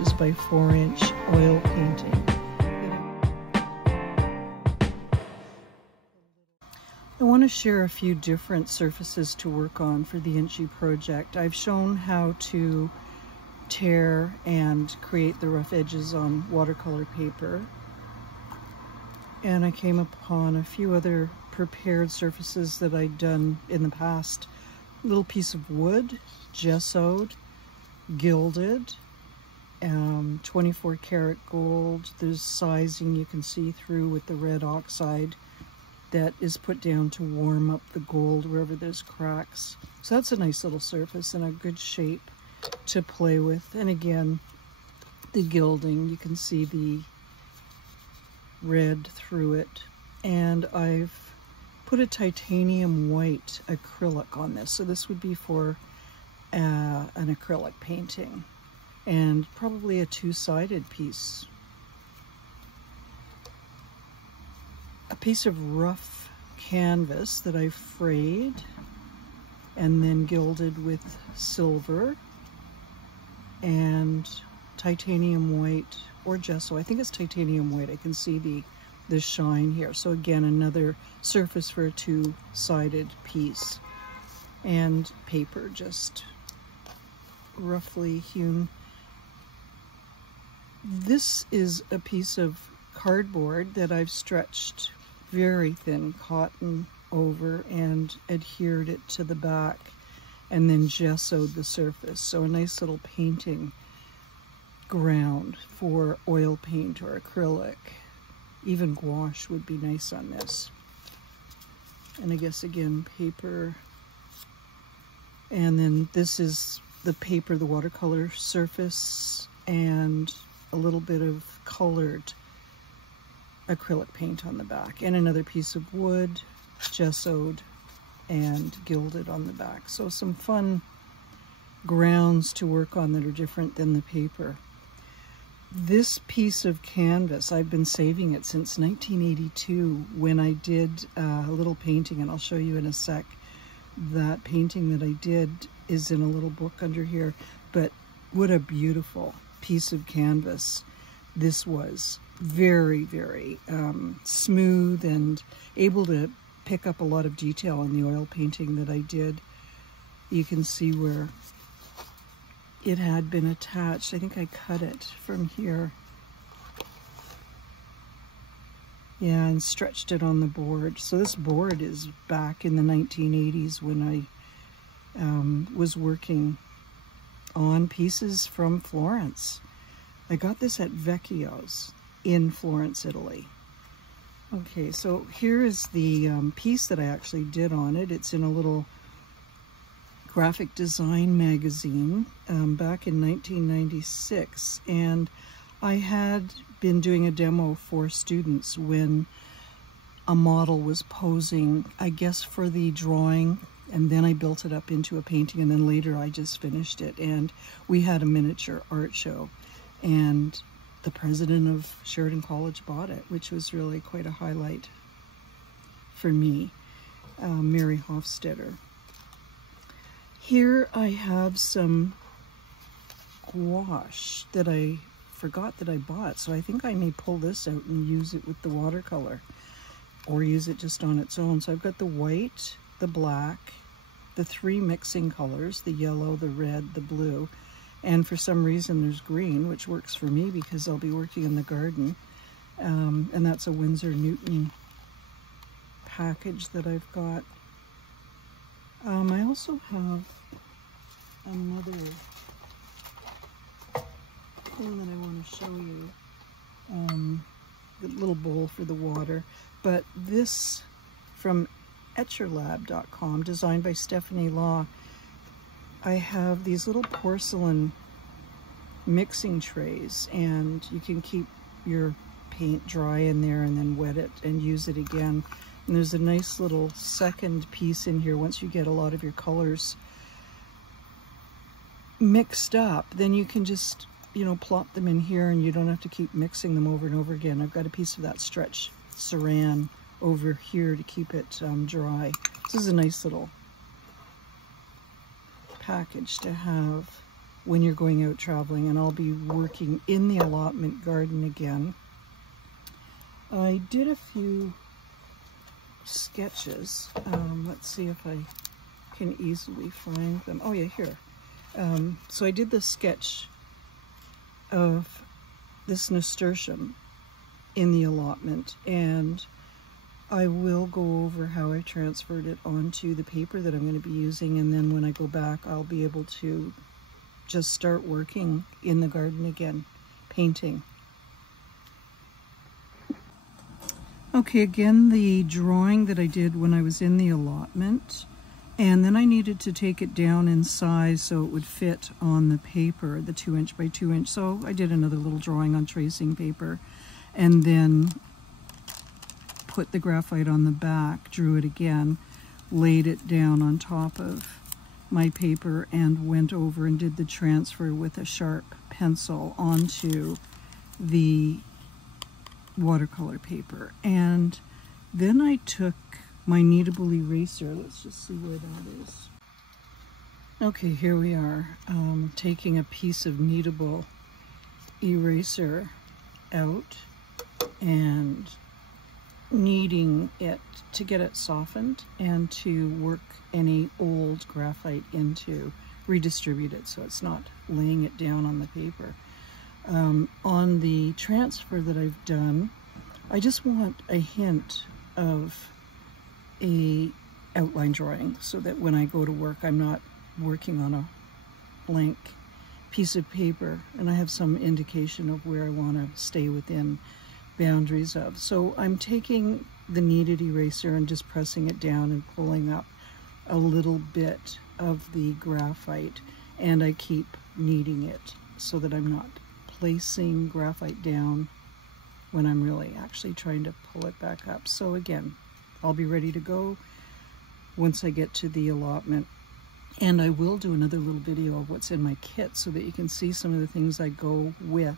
inches by 4-inch oil painting. I want to share a few different surfaces to work on for the Inchie project. I've shown how to tear and create the rough edges on watercolor paper. And I came upon a few other prepared surfaces that I'd done in the past. A little piece of wood, gessoed, gilded, 24 karat gold. There's sizing you can see through with the red oxide that is put down to warm up the gold wherever there's cracks. So that's a nice little surface and a good shape to play with. And again, the gilding, you can see the red through it. And I've put a titanium white acrylic on this. So this would be for an acrylic painting, and probably a two-sided piece. A piece of rough canvas that I frayed and then gilded with silver and titanium white or gesso. I think it's titanium white. I can see the shine here. So again, another surface for a two-sided piece. And paper, just roughly hewn. This is a piece of cardboard that I've stretched very thin cotton over and adhered it to the back and then gessoed the surface. So a nice little painting ground for oil paint or acrylic. Even gouache would be nice on this. And I guess again, paper. And then this is the paper, the watercolor surface, and a little bit of colored acrylic paint on the back, and another piece of wood, gessoed and gilded on the back. So some fun grounds to work on that are different than the paper. This piece of canvas, I've been saving it since 1982 when I did a little painting, and I'll show you in a sec. That painting that I did is in a little book under here, but what a beautiful piece of canvas this was. Very, very smooth and able to pick up a lot of detail in the oil painting that I did. You can see where it had been attached. I think I cut it from here. Yeah, and stretched it on the board. So this board is back in the 1980s when I was working on pieces from Florence. I got this at Vecchio's in Florence, Italy. Okay, so here is the piece that I actually did on it. It's in a little graphic design magazine back in 1996, and I had been doing a demo for students when a model was posing, I guess, for the drawing, and then I built it up into a painting, and then later I just finished it. And we had a miniature art show, and the president of Sheridan College bought it, which was really quite a highlight for me, Mary Hofstetter. Here I have some gouache that I forgot that I bought, so I think I may pull this out and use it with the watercolor, or use it just on its own. So I've got the white, the black, the three mixing colors, the yellow, the red, the blue, and for some reason there's green, which works for me because I'll be working in the garden. And that's a Winsor Newton package that I've got. I also have another thing that I want to show you, the little bowl for the water, but this from etcherlab.com, designed by Stephanie Law. I have these little porcelain mixing trays, and you can keep your paint dry in there and then wet it and use it again. And there's a nice little second piece in here. Once you get a lot of your colors mixed up, then you can just, you know, plop them in here and you don't have to keep mixing them over and over again. I've got a piece of that stretch saran over here to keep it dry. This is a nice little package to have. when you're going out traveling, and I'll be working in the allotment garden again. I did a few sketches. Let's see if I can easily find them. Oh yeah, here. So I did the sketch of this nasturtium in the allotment, and I will go over how I transferred it onto the paper that I'm going to be using, and then when I go back I'll be able to just start working in the garden again, painting. Okay, again, the drawing that I did when I was in the allotment, and then I needed to take it down in size so it would fit on the paper, the 2" by 2". So I did another little drawing on tracing paper, and then put the graphite on the back, drew it again, laid it down on top of my paper, and went over and did the transfer with a sharp pencil onto the watercolor paper. And then I took my kneadable eraser. Let's just see where that is. Okay, here we are, taking a piece of kneadable eraser out and kneading it to get it softened and to work any old graphite into, redistribute it so it's not laying it down on the paper. On the transfer that I've done, I just want a hint of a outline drawing so that when I go to work I'm not working on a blank piece of paper, and I have some indication of where I want to stay within boundaries of. So I'm taking the kneaded eraser and just pressing it down and pulling up a little bit of the graphite, and I keep kneading it so that I'm not placing graphite down when I'm really actually trying to pull it back up. So again, I'll be ready to go once I get to the allotment, and I will do another little video of what's in my kit so that you can see some of the things I go with,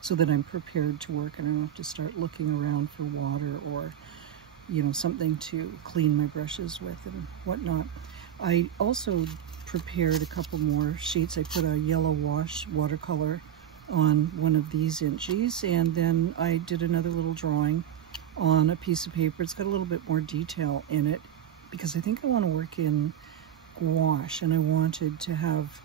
so that I'm prepared to work and I don't have to start looking around for water or, you know, something to clean my brushes with and whatnot. I also prepared a couple more sheets. I put a yellow wash watercolor on one of these Inchies, and then I did another little drawing on a piece of paper. It's got a little bit more detail in it because I think I want to work in gouache, and I wanted to have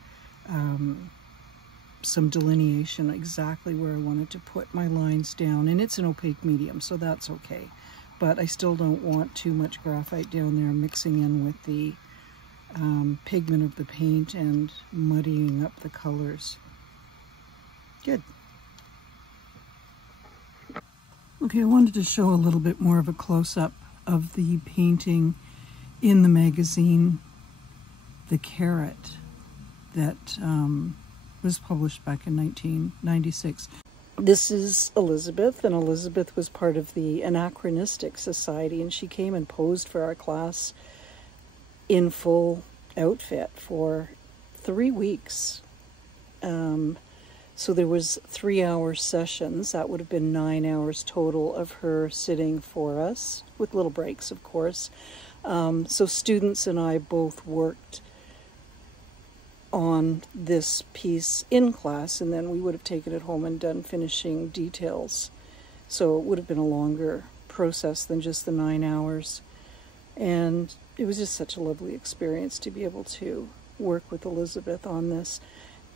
some delineation exactly where I wanted to put my lines down, and it's an opaque medium, so that's okay, but I still don't want too much graphite down there mixing in with the pigment of the paint and muddying up the colors. Good. Okay, I wanted to show a little bit more of a close-up of the painting in the magazine The Carrot that was published back in 1996. This is Elizabeth, and Elizabeth was part of the Anachronistic Society, and she came and posed for our class in full outfit for 3 weeks. So there was 3-hour sessions. That would have been 9 hours total of her sitting for us, with little breaks, of course. So students and I both worked on this piece in class, and then we would have taken it home and done finishing details. So it would have been a longer process than just the 9 hours. And it was just such a lovely experience to be able to work with Elizabeth on this.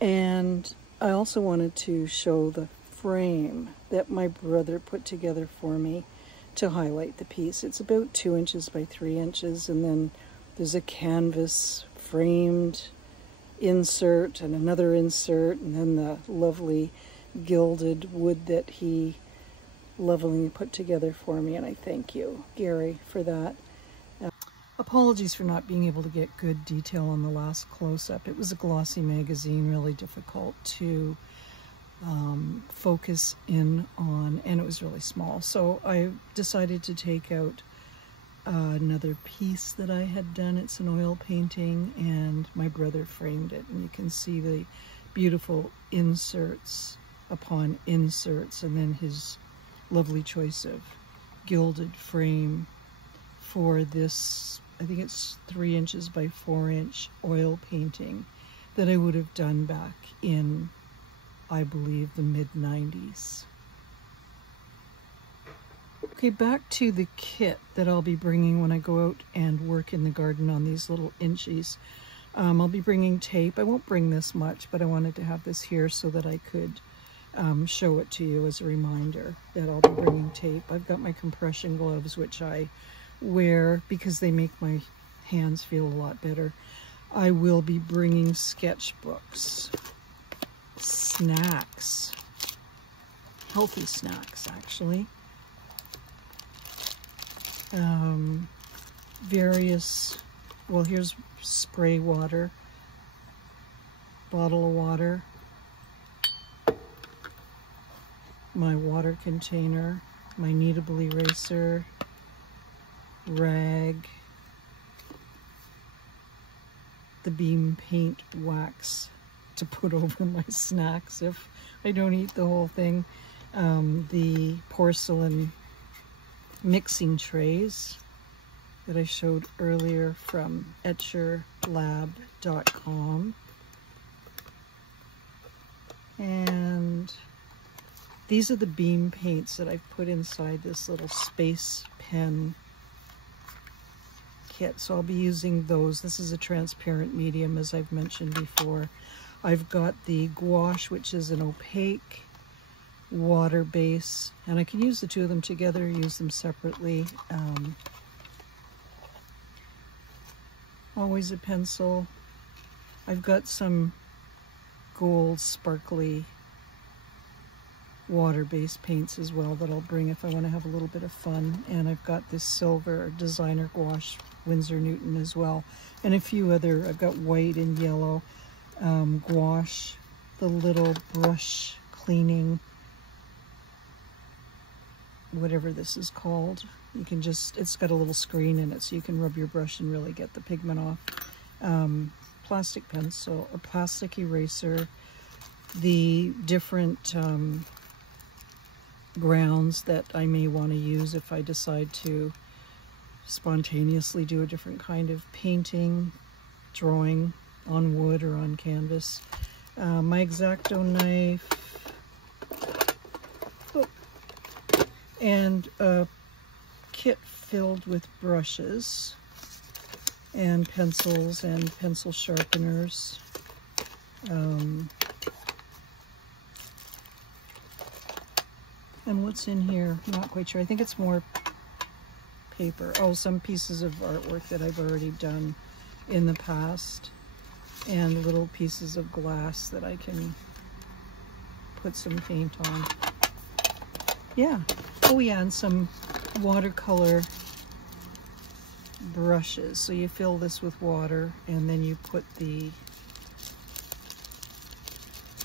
And I also wanted to show the frame that my brother put together for me to highlight the piece. It's about 2 inches by 3 inches, and then there's a canvas framed insert and another insert, and then the lovely gilded wood that he lovingly put together for me, and I thank you, Gary, for that. Apologies for not being able to get good detail on the last close-up. It was a glossy magazine, really difficult to focus in on, and it was really small. So I decided to take out another piece that I had done. It's an oil painting, and my brother framed it, and you can see the beautiful inserts upon inserts, and then his lovely choice of gilded frame for this, I think it's 3 inches by 4 inch oil painting that I would have done back in, I believe, the mid-90s. Okay, back to the kit that I'll be bringing when I go out and work in the garden on these little Inchies. I'll be bringing tape. I won't bring this much, but I wanted to have this here so that I could show it to you as a reminder that I'll be bringing tape. I've got my compression gloves, which I wear because they make my hands feel a lot better. I will be bringing sketchbooks, snacks, healthy snacks actually, various, well, here's spray water, bottle of water, my water container, my kneadable eraser, rag, the beam paint wax to put over my snacks if I don't eat the whole thing, the porcelain mixing trays that I showed earlier from etcherlab.com, and these are the beam paints that I've put inside this little space pen kit, so I'll be using those. This is a transparent medium, as I've mentioned before. I've got the gouache, which is an opaque water base, and I can use the two of them together, use them separately. Always a pencil. I've got some gold sparkly water-based paints as well that I'll bring if I want to have a little bit of fun, and I've got this silver designer gouache Winsor Newton as well, and a few other. I've got white and yellow gouache, the little brush cleaning, whatever this is called. You can just, it's got a little screen in it so you can rub your brush and really get the pigment off. Plastic pencil, a plastic eraser, the different grounds that I may want to use if I decide to spontaneously do a different kind of painting, drawing on wood or on canvas. My X-Acto knife, and a kit filled with brushes and pencils and pencil sharpeners. And what's in here? Not quite sure. I think it's more paper. Oh, some pieces of artwork that I've already done in the past, and little pieces of glass that I can put some paint on. Yeah. Oh yeah, and some watercolor brushes. So you fill this with water and then you put the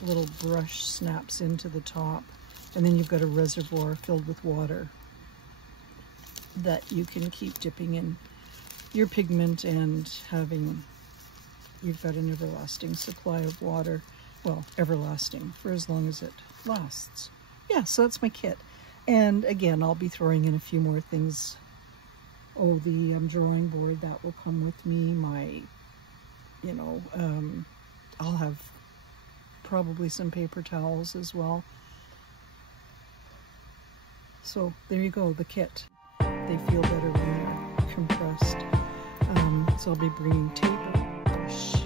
little brush snaps into the top, and then you've got a reservoir filled with water that you can keep dipping in your pigment and having, you've got an everlasting supply of water. Well, everlasting for as long as it lasts. Yeah, so that's my kit. And again, I'll be throwing in a few more things. Oh, the drawing board, that will come with me. My, you know, I'll have probably some paper towels as well. So there you go, the kit. They feel better when they're compressed. So I'll be bringing tape, brush,